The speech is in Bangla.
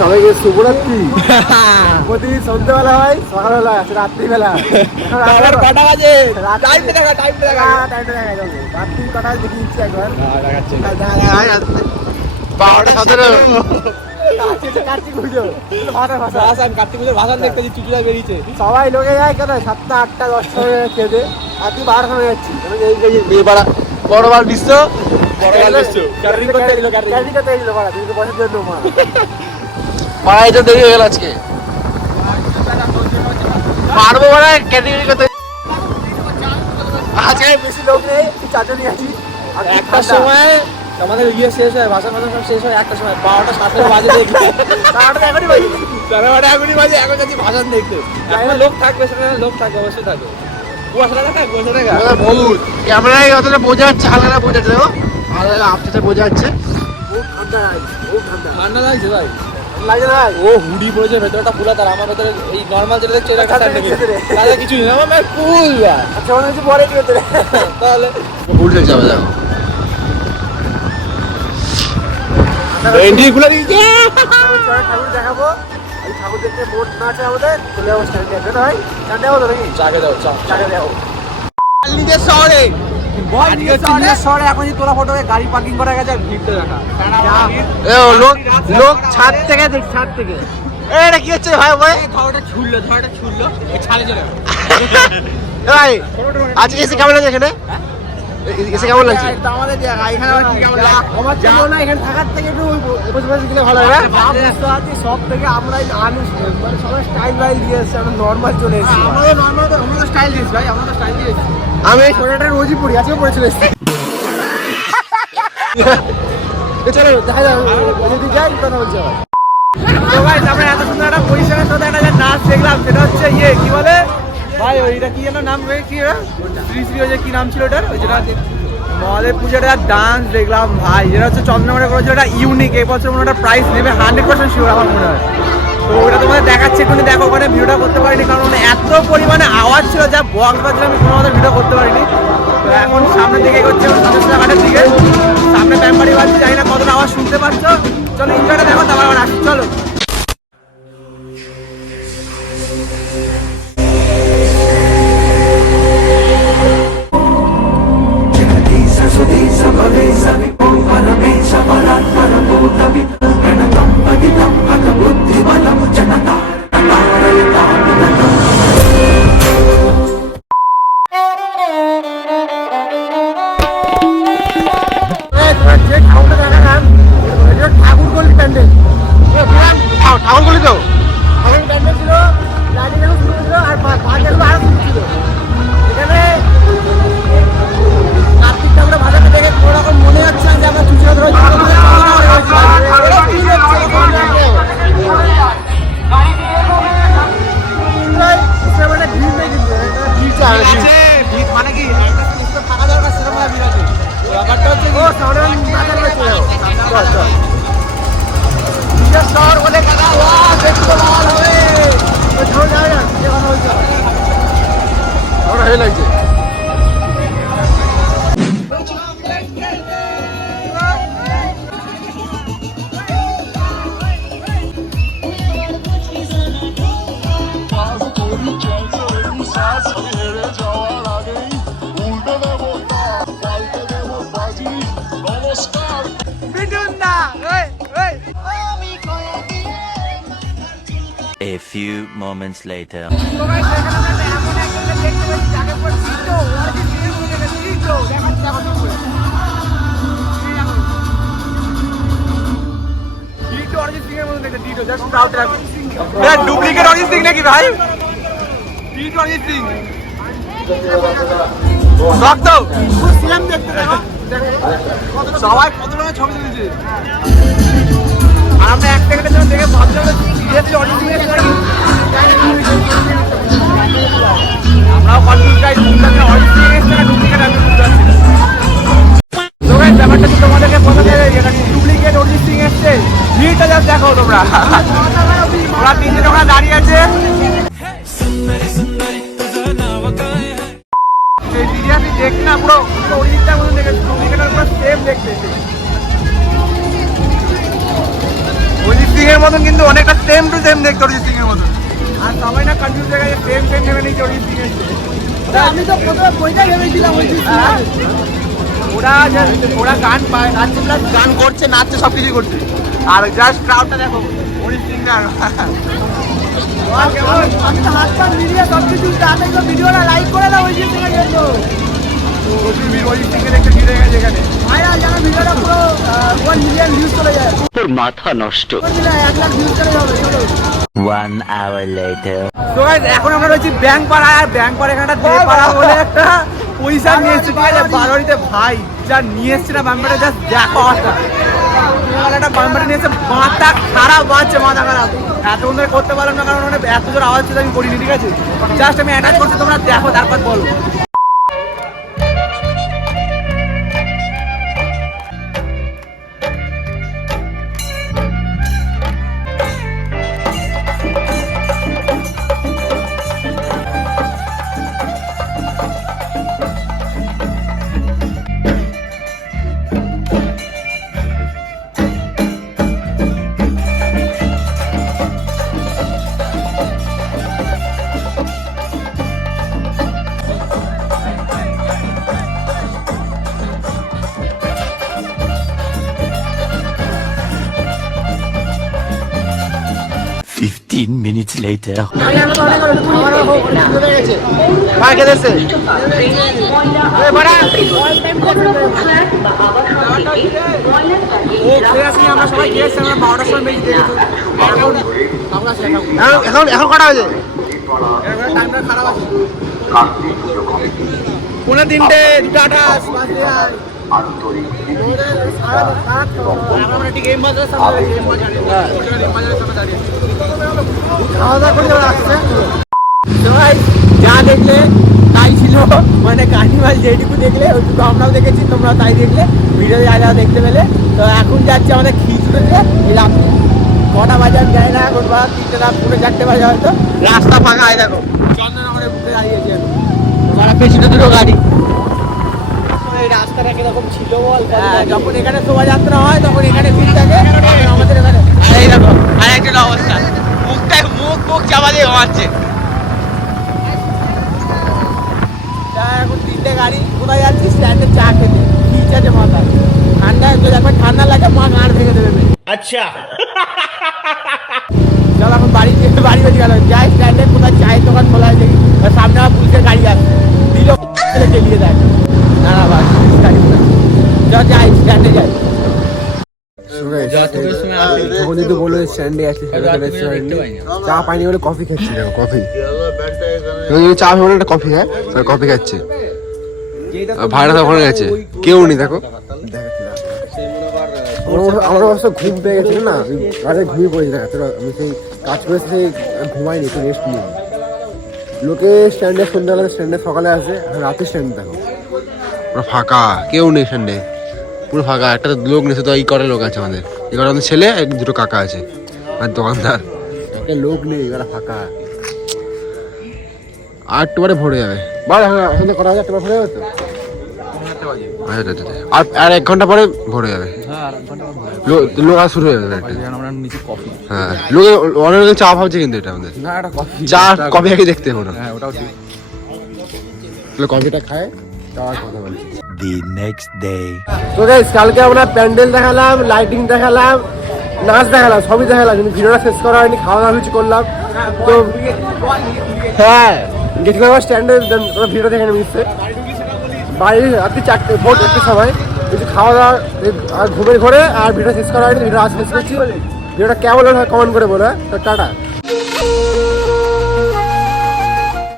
সবাইকে শুভরাত্রি। প্রতিদিন সন্ধ্যেবেলা হয়, সকালবেলা, রাত্রিবেলা। কটা বাজে? টাইমটা দেখা রাত্রি কটা দেখে দিচ্ছি একবার। 12:17। কার্তিক পুজো ভাষণ দেখতে চুচুড়া বেরিয়েছে। সবাই লোকে যায় কেন 7টা 8টা 10টা খেতে, আর তুই 12 সময় যাচ্ছি। বড় বার বিশ্ব মারা এটা দেরি হয়ে গেল আজকে। পারবো মানে ক্যাটাগরি করতে আজকে বেশি লোক নেই, 4 জনই আছি। একটার সময় আমাদের ইয়ে শেষ হয়, ভাষা সব শেষ হয় একটার সময়। 12:07 বাজে দেখি, 12টা এখনই বাজে, 12টা বাজে। এখন যদি ভাষণ দেখতে লোক থাকবে, সেখানে লোক থাকবে, অবশ্যই থাকবে। ক্যামেরায় অতটা বোঝা যাচ্ছে, হালকা বোঝা যাচ্ছে, আপনি বোঝা যাচ্ছে। ঠান্ডা লাগছে ভাই, লাগে না ভাই। ও হুডি পড়েছে, ভেতরটা ফুলা, তার আমার ভেতরে এই নর্মাল যেটা দেখছো তাহলে কিছুই না, আমার কুল। আচ্ছা মনে হচ্ছে পরে কি ভেতরে তাহলে ফুল ঠিক যাবে। দেখো এন্ট্রি খুলে দিয়েছে, ঠাকুর দেখাবো। এই ঠাকুর দেখতে মোট না আছে আমাদের, চলে যাবো স্ট্যান্ডে। ভাই স্ট্যান্ডে যাবো তো নাকি? চাকে দাও, চাকে দাও। নিজের শহরে শহরে এখন তোরা ফটো গাড়ি পার্কিং করা গেছে, আর ভিড়টা দেখা। লোক ছাদ থেকে দেখ, ছাদ থেকে। এটা কি হচ্ছে ভাই? ভাই ধরটা ছুড়লো ছাড়ে চলে ভাই। আজকে এসে কেমন লাগছে এখানে? এসে কেমন লাগছে? আমাদের এখানে আবার কি কেমন লাগে? আমার যাও না, এখানে থাকার থেকে একটু বসে গেলে ভালো হয়। সব থেকে আমরাই মানে সবাই স্টাইল বাইল দিয়ে এসেছি, আমরা নর্মাল চলে এসেছি। আমাদের নর্মাল তো আমরা স্টাইল দিয়েছি ভাই, আমরা স্টাইল দিয়েছি। আমি সোয়েটারটা রোজই পরি, আজকে পরে চলে এসেছি। চলো দেখা যাক, যদি যাই কথা বলছি আবার। তো ভাই আমরা এত সুন্দর একটা পরিষ্কারের সাথে একটা নাচ দেখলাম, সেটা হচ্ছে ইয়ে কি বলে ভাই, ওইটা কি যেন নাম, কি শ্রী শ্রী ওই যে কি নাম ছিল ওটার, ওই যেটা মহাদেব পুজোর ডান্স দেখলাম ভাই, যেটা হচ্ছে চন্দ্রনগরে করেছিল, ওটা ইউনিক। এই বছর মনে একটা প্রাইস নেবে 100% শিওর আমার মনে হয়। তো ওটা তোমাদের দেখাচ্ছে, একটু দেখো। ওখানে ভিডিওটা করতে পারিনি, কারণ এত পরিমাণে আওয়াজ ছিল, যা বক্স বাজছিল, আমি কোনো মতো ভিডিও করতে পারিনি। তো এখন সামনের দিকে এগোচ্ছে, সদস্যরা ঘাটের দিকে, সামনে প্যাম্পারি বাজছে, জানি না কতটা আওয়াজ শুনতে পাচ্ছ। চলো এনজয়টা দেখো, তারপর আবার আসি, চলো। ঠাকুরগলি প্যান্ডেল, ঠাকুরগলি তো ঠাকুর প্যান্ডেল ছিল, লাইটিং এর শুরু ছিল, আর বাজারগুলো আরো শুরু ছিল। এখানে কার্তিক ঠাকুরের ভাষাটা দেখে কোনো রকম মনে হচ্ছে যে আমরা চুচুড়া ধরে মানে কি থাকা দরকার, সেরকম ভিড় আছে। ব্যাপারটা হচ্ছে শহর বলে লাগছে। A few moments later. Duplicate Arijit Singh নাকি ভাই? অরিজিৎ সিং সবাই কত রকমের ছবি তুলেছে, আর আমরা এক সেকেন্ডের জন্য দেখে ভাবছিলাম আমরাও কনফিউজ গাইস, অরিজিৎ সিং এসছে না ডুপ্লিকেট, আমি বুঝতে পারছি না। তো গাইস ব্যাপারটা কি তোমাদেরকে বোঝাতে হবে, এটা ডুপ্লিকেট অরিজিৎ সিং এসছে, ভিড়টা জাস্ট দেখো তোমরা। ওরা 3 জন দাঁড়িয়ে আছে, সিরিয়াসলি দেখ না, পুরো অরিজিৎটার মতো দেখে, ডুপ্লিকেটের পুরো সেম দেখতে। অরিজিৎ সিং এর মতন কিন্তু অনেকটা সেম টু সেম দেখতে অরিজিৎ সিং এর মতন। আর সবাই না কনফিউজ হয়ে গেছে সেম সেম ভেবে নিয়েছে অরিজিৎ সিং এর। আমি তো প্রথমে বইটা ভেবেছিলাম ওই ওরা গান পায়, নাচছে প্লাস গান করছে, নাচছে, সব কিছুই করছে। আর জাস্ট ক্রাউডটা দেখো অরিজিৎ সিং আর আমি তো হাত পা মিলিয়ে সব কিছু তাদের ভিডিওটা লাইক করে দাও ওই জন্য অরিজিৎ সিং এর একটা ভিড় হয়ে গেছে এখানে। ভাইরা যেন ভিডিওটা পুরো 1 মিলিয়ন ভিউজ চলে যায়, তোর মাথা নষ্ট। 1 লাখ ভিউজ চলে যাবে। চলো 1 hour later. তো গাইস এখন আমরা রয়েছি ব্যাংক পাড়া। আর ব্যাংক পাড়া এখানটা দে পাড়া বলে একটা পয়সা নিয়ে এসেছি, ঠিক আছে? বারোরিতে ভাই যা নিয়ে এসছে না বাম্বাটা, জাস্ট দেখো একটা বাম্বাটা নিয়ে এসে মাথা খারাপ বাজছে, মাথা খারাপ। এত ধরে করতে পারলাম না, কারণ এত জোর আওয়াজ ছিল আমি করিনি, ঠিক আছে? জাস্ট আমি অ্যাটাচ করছি, তোমরা দেখো তারপর বলো। Minutes later. আমরা সবাই গিয়েছি, আমরা 12টার সময় বেশি দেখেছি। এখন কটা বাজে? টাইমটা খারাপ আছে, 3:30, 2:28 বাজে। আমরা ঠিক এই মাঝে খাওয়া দাওয়া করে আসছে। যা দেখলে তাই ছিল, মানে কার্নিভাল যেটুকু দেখলে ওইটুকু আমরাও দেখেছি, তোমরা তাই দেখলে ভিডিও যা যা দেখতে পেলে। তো এখন যাচ্ছে আমাদের খিচুড়িতে। আপনি কটা বাজার যায় না, এখন বা 3টে না 4টে বাজে হয়তো। রাস্তা ফাঁকা, হয় দেখো চন্দননগরের বুকে দাঁড়িয়েছি আমি, সারা পেছনে দুটো গাড়ি। এই রাস্তাটা কিরকম ছিল বল? যখন এখানে শোভাযাত্রা হয় তখন এখানে ভিড় থাকে আমাদের এখানে। এই দেখো আর একটা অবস্থা, মুখ চাপা দিয়ে ঘুমাচ্ছে। এখন 3টে গাড়ি, কোথায় যাচ্ছি? স্ট্যান্ডে চা খেতে। ঠিক আছে মাথা ঠান্ডা, যদি একবার ঠান্ডা লাগে মা গাঁড় ভেঙে দেবে। আচ্ছা চল এখন বাড়ি বেরিয়ে গেল। যাই স্ট্যান্ডে কোথায় চায়ের দোকান খোলা আছে, সামনে আমার পুলিশের গাড়ি আসছে, দিল চালিয়ে দেয়। না না বাস গাড়ি যাই, স্ট্যান্ডে যাই। যখনই তো বললো স্ট্যান্ডে আসছি, চা পাইনি বলে কফি খাচ্ছি। দেখো কফি, চা ভেবে একটা কফি, হ্যাঁ কফি খাচ্ছে। ভাড়া তো ওখানে গেছে, কেউ নেই দেখো। আমার অবশ্য ঘুম পেয়ে গেছিল না, গাড়ি ঘুমিয়ে পড়েছি। দেখা আমি সেই কাজ করে সেই ঘুমাইনি, একটু রেস্ট নিই। লোকে স্ট্যান্ডে সন্ধ্যাবেলা, স্ট্যান্ডে সকালে আসে, রাতে স্ট্যান্ড দেখো পুরো ফাঁকা, কেউ নেই স্ট্যান্ডে, পুরো ফাঁকা। একটা লোক নেই, তো এই কটা লোক আছে আমাদের, এই কটা আমাদের ছেলে, দুটো কাকা আছে আর দোকানদার। একটা লোক নেই, এবার ফাঁকা। আর একটু পরে ভরে যাবে। এখন করা যায়, একটু ভরে যাবে তো। আর 1 ঘন্টা পরে ভরে যাবে, লোক আর শুরু হয়ে যাবে। হ্যাঁ, লোকে অনেক লোকে চা ভাবছে, কিন্তু এটা আমাদের চা কফি আগে দেখতে হবে না। কফিটা খায় তার কথা বলছি। The next day. তো গাইস কালকে আমরা প্যান্ডেল দেখালাম, লাইটিং দেখালাম, নাচ দেখালাম, সবই দেখালাম, কিন্তু ভিডিওটা শেষ করা হয়নি। খাওয়া দাওয়া কিছু করলাম তো, হ্যাঁ গেছিলাম স্ট্যান্ডে। ভিডিও দেখে নিচ্ছে বাড়ি রাত্রি 4টের সময় কিছু খাওয়া দাওয়া আর ঘুমের ঘরে, আর ভিডিও শেষ করা হয়নি। ভিডিও আজ শেষ করছি। ভিডিওটা কেমন হয় কমেন্ট করে বলে। তো টাটা।